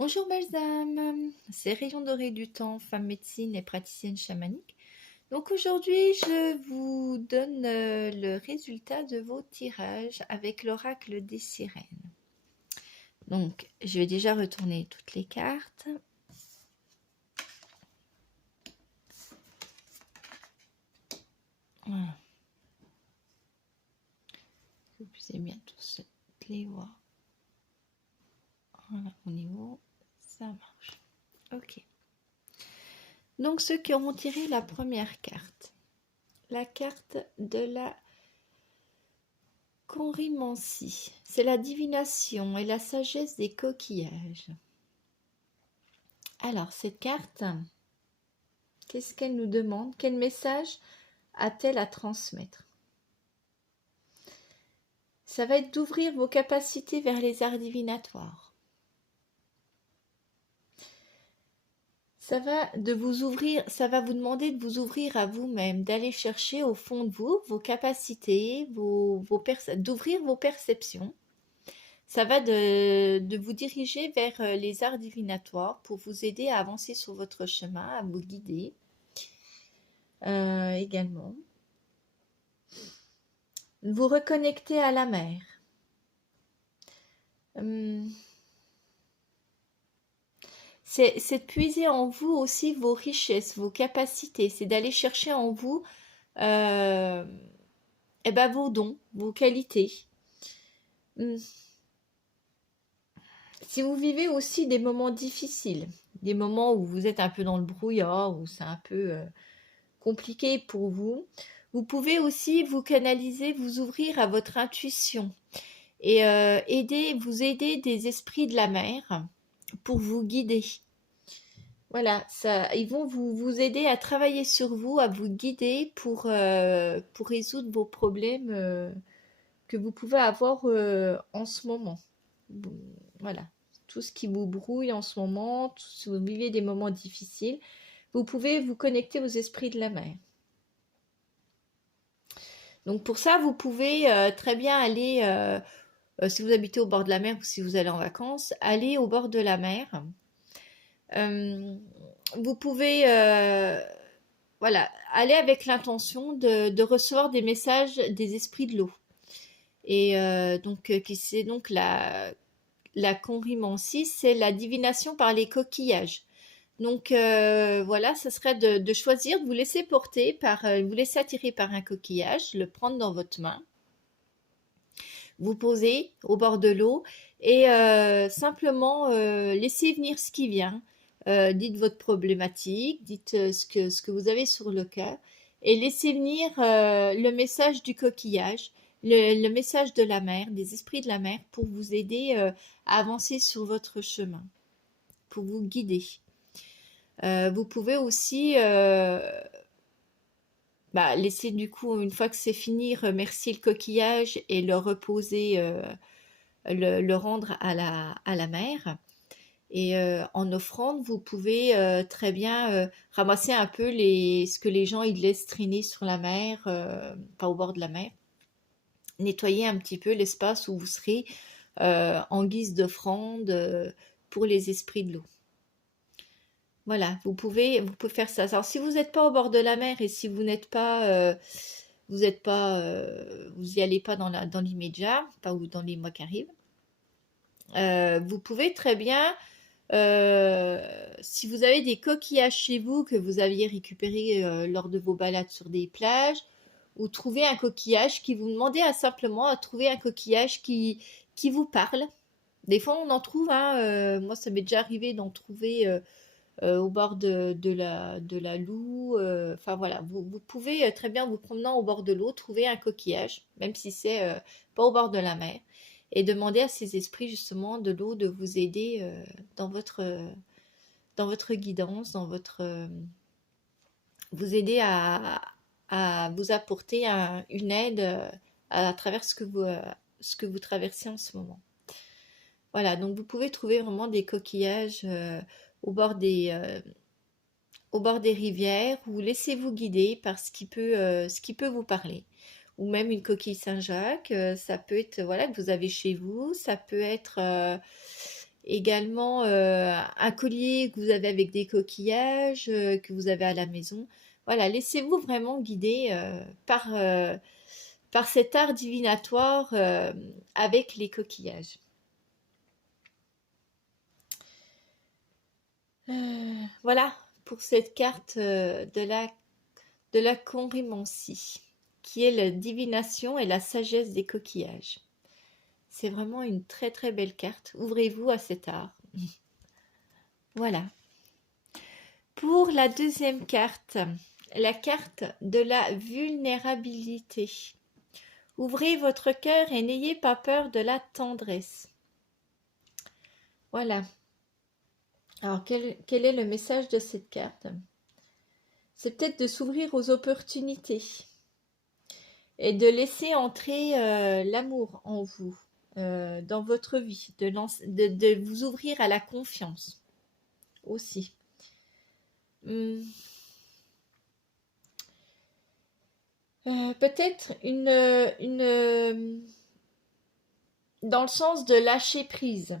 Bonjour belles âmes, c'est Rayon Doré du Temps, femme médecine et praticienne chamanique. Donc aujourd'hui, je vous donne le résultat de vos tirages avec l'oracle des sirènes. Donc, je vais déjà retourner toutes les cartes. Voilà. Vous puissiez bien tous les voir. Voilà, au niveau, ça marche. Ok. Donc, ceux qui auront tiré la première carte, la carte de la Conrimancie, c'est la divination et la sagesse des coquillages. Alors, cette carte, qu'est-ce qu'elle nous demande? Quel message a-t-elle à transmettre? Ça va être d'ouvrir vos capacités vers les arts divinatoires. Ça va vous demander de vous ouvrir à vous-même, d'aller chercher au fond de vous vos capacités, d'ouvrir vos perceptions. Ça va de vous diriger vers les arts divinatoires pour vous aider à avancer sur votre chemin, à vous guider également. Vous reconnecter à la mer. C'est de puiser en vous aussi vos richesses, vos capacités. C'est d'aller chercher en vous vos dons, vos qualités. Si vous vivez aussi des moments difficiles, des moments où vous êtes un peu dans le brouillard, où c'est un peu compliqué pour vous, vous pouvez aussi vous canaliser, vous ouvrir à votre intuition et vous aider des esprits de la mer pour vous guider. Voilà, ils vont vous aider à travailler sur vous, à vous guider pour résoudre vos problèmes que vous pouvez avoir en ce moment. Bon, voilà, tout ce qui vous brouille en ce moment, si vous vivez des moments difficiles, vous pouvez vous connecter aux esprits de la mer. Donc pour ça, vous pouvez très bien aller, si vous habitez au bord de la mer ou si vous allez en vacances, aller au bord de la mer. Vous pouvez aller avec l'intention de recevoir des messages des esprits de l'eau. Et c'est donc la conrimancie, c'est la divination par les coquillages. Donc ça serait de choisir, de vous laisser porter vous laisser attirer par un coquillage, le prendre dans votre main, vous poser au bord de l'eau et simplement laisser venir ce qui vient. Dites votre problématique, dites ce que vous avez sur le cœur et laissez venir le message du coquillage, le message de la mer, des esprits de la mer pour vous aider à avancer sur votre chemin, pour vous guider. Vous pouvez aussi laisser du coup, une fois que c'est fini, remercier le coquillage et le reposer, le rendre à la mer. Et en offrande, vous pouvez très bien ramasser un peu ce que les gens ils laissent traîner sur la mer, pas au bord de la mer. Nettoyer un petit peu l'espace où vous serez en guise d'offrande pour les esprits de l'eau. Voilà, vous pouvez faire ça. Alors, si vous n'êtes pas au bord de la mer et si vous n'êtes pas, vous y allez pas dans l'immédiat, pas ou dans les mois qui arrivent, vous pouvez très bien, si vous avez des coquillages chez vous que vous aviez récupérés lors de vos balades sur des plages, ou trouver un coquillage qui vous demandez simplement à trouver un coquillage qui vous parle. Des fois, on en trouve, hein, moi, ça m'est déjà arrivé d'en trouver au bord de la Loue. Enfin voilà, vous pouvez très bien, vous promenant au bord de l'eau, trouver un coquillage, même si c'est pas au bord de la mer, et demander à ces esprits justement de l'eau de vous aider dans votre guidance, vous aider à vous apporter une aide à travers ce que vous traversez en ce moment. Voilà, donc vous pouvez trouver vraiment des coquillages au bord des rivières, ou laissez-vous guider par ce qui peut vous parler. Ou même une coquille Saint-Jacques, ça peut être, voilà, que vous avez chez vous, ça peut être Également, un collier que vous avez avec des coquillages, que vous avez à la maison. Voilà, laissez-vous vraiment guider par cet art divinatoire avec les coquillages. Voilà pour cette carte de la chondrimancie, qui est la divination et la sagesse des coquillages. C'est vraiment une très très belle carte. Ouvrez-vous à cet art. Voilà. Pour la deuxième carte, la carte de la vulnérabilité. Ouvrez votre cœur et n'ayez pas peur de la tendresse. Voilà. Alors, quel est le message de cette carte? C'est peut-être de s'ouvrir aux opportunités et de laisser entrer l'amour en vous, dans votre vie, de vous ouvrir à la confiance aussi. Peut-être dans le sens de lâcher prise,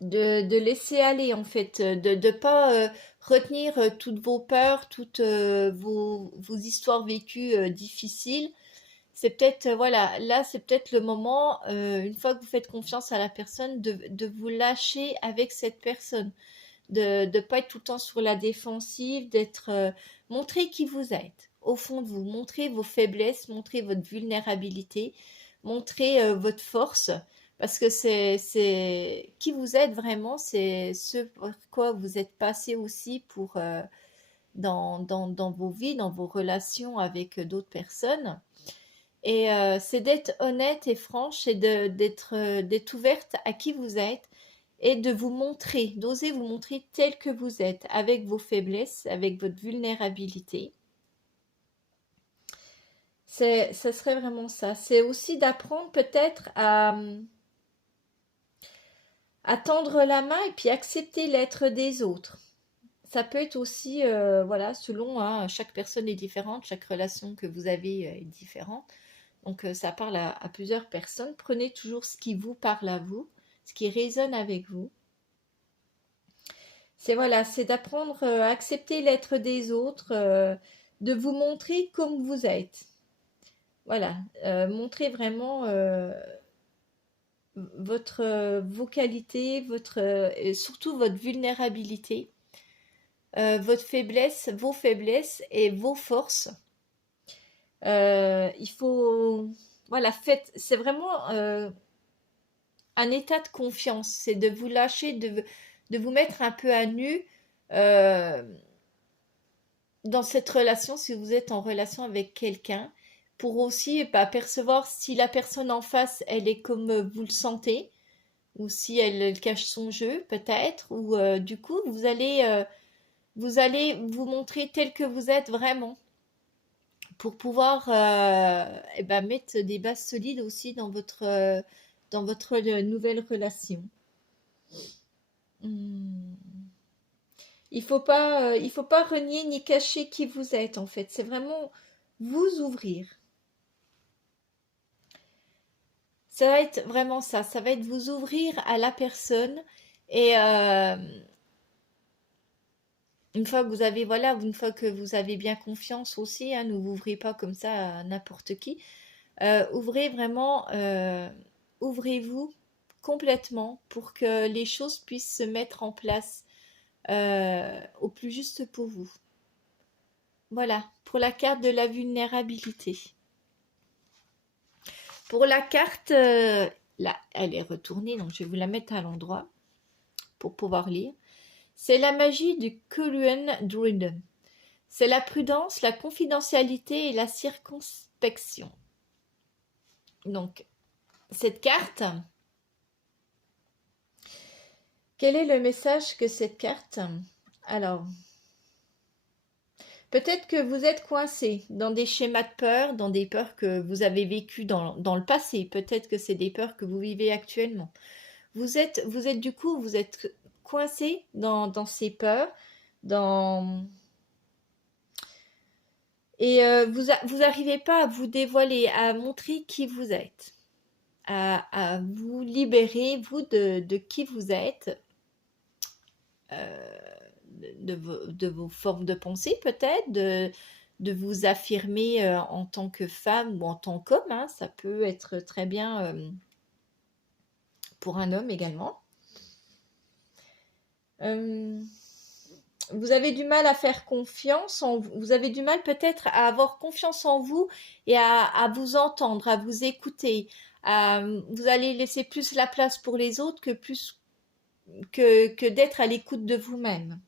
de laisser aller en fait, de ne pas retenir toutes vos peurs, toutes vos histoires vécues difficiles. C'est peut-être, voilà, là c'est peut-être le moment, une fois que vous faites confiance à la personne, de vous lâcher avec cette personne, de ne pas être tout le temps sur la défensive, d'être, montrer qui vous êtes au fond de vous, montrer vos faiblesses, montrer votre vulnérabilité, montrer votre force, parce que c'est qui vous êtes vraiment, c'est ce pour quoi vous êtes passé aussi pour dans vos vies, dans vos relations avec d'autres personnes. Et c'est d'être honnête et franche et d'être ouverte à qui vous êtes et de vous montrer, d'oser vous montrer tel que vous êtes, avec vos faiblesses, avec votre vulnérabilité. Ça serait vraiment ça. C'est aussi d'apprendre peut-être à tendre la main et puis accepter l'être des autres. Ça peut être aussi, voilà, selon, hein, chaque personne est différente, chaque relation que vous avez est différente. Donc ça parle à plusieurs personnes. Prenez toujours ce qui vous parle à vous, ce qui résonne avec vous. C'est voilà, c'est d'apprendre à accepter l'être des autres, de vous montrer comme vous êtes. Voilà, montrer vraiment vos qualités, et surtout votre vulnérabilité, votre faiblesse, vos faiblesses et vos forces. Il faut, voilà, c'est vraiment un état de confiance, c'est de vous lâcher, de vous mettre un peu à nu euh, dans cette relation, si vous êtes en relation avec quelqu'un, pour aussi percevoir si la personne en face, elle est comme vous le sentez, ou si elle cache son jeu, peut-être, ou du coup, vous allez vous montrer tel que vous êtes vraiment, pour pouvoir mettre des bases solides aussi dans votre nouvelle relation. Il faut pas renier ni cacher qui vous êtes en fait. C'est vraiment vous ouvrir. Ça va être vraiment ça. Ça va être vous ouvrir à la personne et une fois que vous avez voilà, une fois que vous avez bien confiance aussi, hein, ne vous ouvrez pas comme ça à n'importe qui. Ouvrez vraiment, ouvrez-vous complètement pour que les choses puissent se mettre en place au plus juste pour vous. Voilà, pour la carte de la vulnérabilité. Pour la carte, là, elle est retournée, donc je vais vous la mettre à l'endroit pour pouvoir lire. C'est la magie du Culhwch Druiden. C'est la prudence, la confidentialité et la circonspection. Donc, cette carte, quel est le message que cette carte? Alors, peut-être que vous êtes coincé dans des schémas de peur, dans des peurs que vous avez vécues dans le passé. Peut-être que c'est des peurs que vous vivez actuellement. Vous êtes coincé dans ces peurs, et vous n'arrivez pas à vous dévoiler, à montrer qui vous êtes. à vous libérer, vous, de qui vous êtes, euh, de vos formes de pensée peut-être, de vous affirmer en tant que femme ou en tant qu'homme, hein, ça peut être très bien pour un homme également. Euh, vous avez du mal à faire confiance en vous, vous avez du mal peut-être à avoir confiance en vous et à vous entendre, à vous écouter. Vous allez laisser plus la place pour les autres que d'être à l'écoute de vous-même.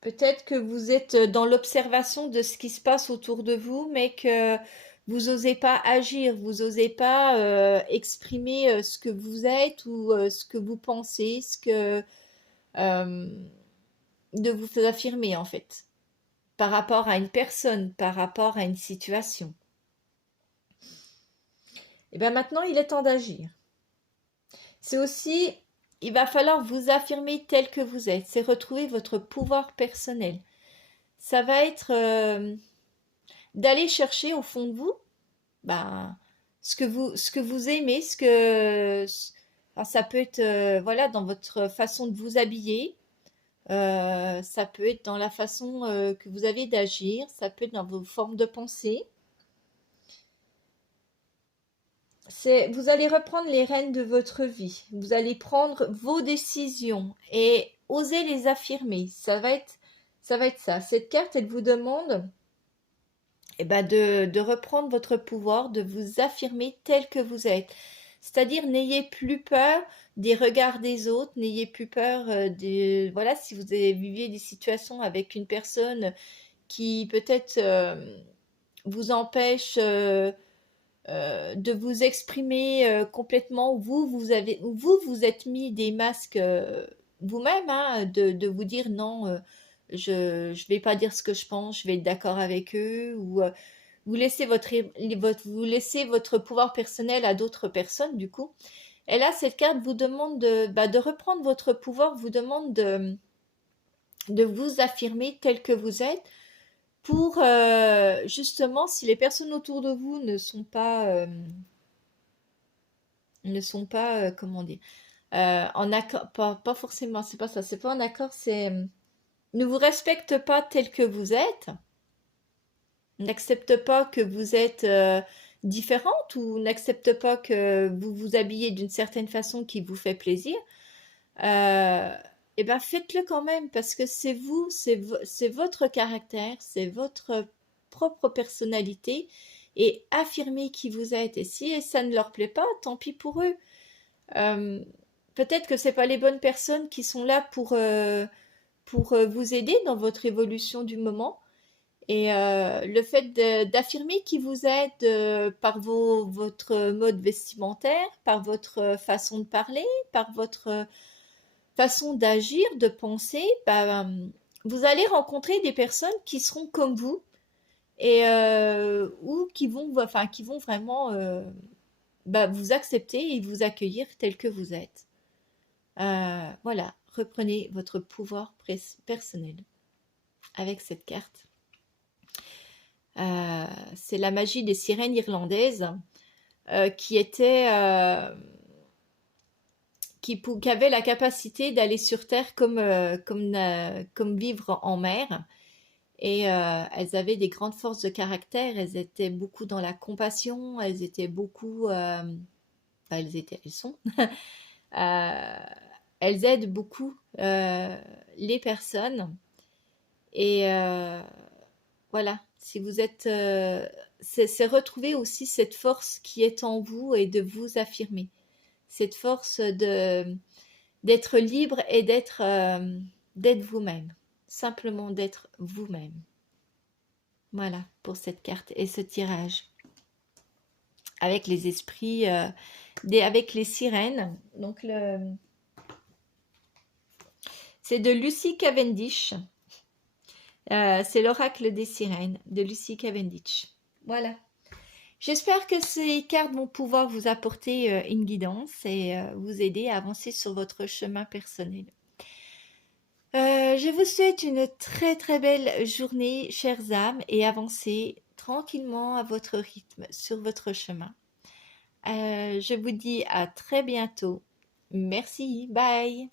Peut-être que vous êtes dans l'observation de ce qui se passe autour de vous, mais que vous n'osez pas agir, vous n'osez pas exprimer ce que vous êtes ou ce que vous pensez, euh, de vous affirmer en fait, par rapport à une personne, par rapport à une situation. Et bien maintenant, il est temps d'agir. C'est aussi, il va falloir vous affirmer tel que vous êtes, c'est retrouver votre pouvoir personnel. Ça va être d'aller chercher au fond de vous ben, ce que vous aimez, alors, ça peut être voilà, dans votre façon de vous habiller, ça peut être dans la façon que vous avez d'agir, ça peut être dans vos formes de pensée. Vous allez reprendre les rênes de votre vie, vous allez prendre vos décisions et oser les affirmer. Ça va être ça. Cette carte, elle vous demande de reprendre votre pouvoir, de vous affirmer tel que vous êtes. C'est-à-dire, n'ayez plus peur des regards des autres, n'ayez plus peur voilà, si vous vivez des situations avec une personne qui peut-être vous empêche de vous exprimer complètement, vous êtes mis des masques vous-même, hein, de vous dire non, je ne vais pas dire ce que je pense, je vais être d'accord avec eux, ou vous laissez votre pouvoir personnel à d'autres personnes, du coup. Et là, cette carte vous demande de reprendre votre pouvoir, vous demande de vous affirmer tel que vous êtes pour, justement, si les personnes autour de vous ne sont pas, comment dire, en accord, pas forcément, c'est pas ça, c'est pas en accord, ne vous respectent pas tel que vous êtes, n'acceptent pas que vous êtes différente ou n'acceptent pas que vous vous habillez d'une certaine façon qui vous fait plaisir, euh, et ben faites-le quand même parce que c'est vous, c'est votre caractère, c'est votre propre personnalité et affirmez qui vous êtes. Et si ça ne leur plaît pas, tant pis pour eux. Euh, Peut-être que c'est pas les bonnes personnes qui sont là pour vous aider dans votre évolution du moment. Et le fait d'affirmer qui vous êtes par votre mode vestimentaire, par votre façon de parler, par votre façon d'agir, de penser, vous allez rencontrer des personnes qui seront comme vous et ou qui vont vraiment vous accepter et vous accueillir tel que vous êtes. Voilà, reprenez votre pouvoir personnel avec cette carte. C'est la magie des sirènes irlandaises qui était qui avaient la capacité d'aller sur Terre comme vivre en mer. Et elles avaient des grandes forces de caractère, elles étaient beaucoup dans la compassion, elles étaient beaucoup... elles sont... euh, elles aident beaucoup les personnes. Et voilà, si vous êtes... c'est retrouver aussi cette force qui est en vous et de vous affirmer. Cette force d'être libre et d'être vous-même. Simplement d'être vous-même. Voilà pour cette carte et ce tirage. Avec les esprits, avec les sirènes. Donc c'est de Lucy Cavendish. C'est l'oracle des sirènes de Lucy Cavendish. Voilà. J'espère que ces cartes vont pouvoir vous apporter une guidance et vous aider à avancer sur votre chemin personnel. Je vous souhaite une très très belle journée, chères âmes, et avancez tranquillement à votre rythme sur votre chemin. Je vous dis à très bientôt. Merci, bye.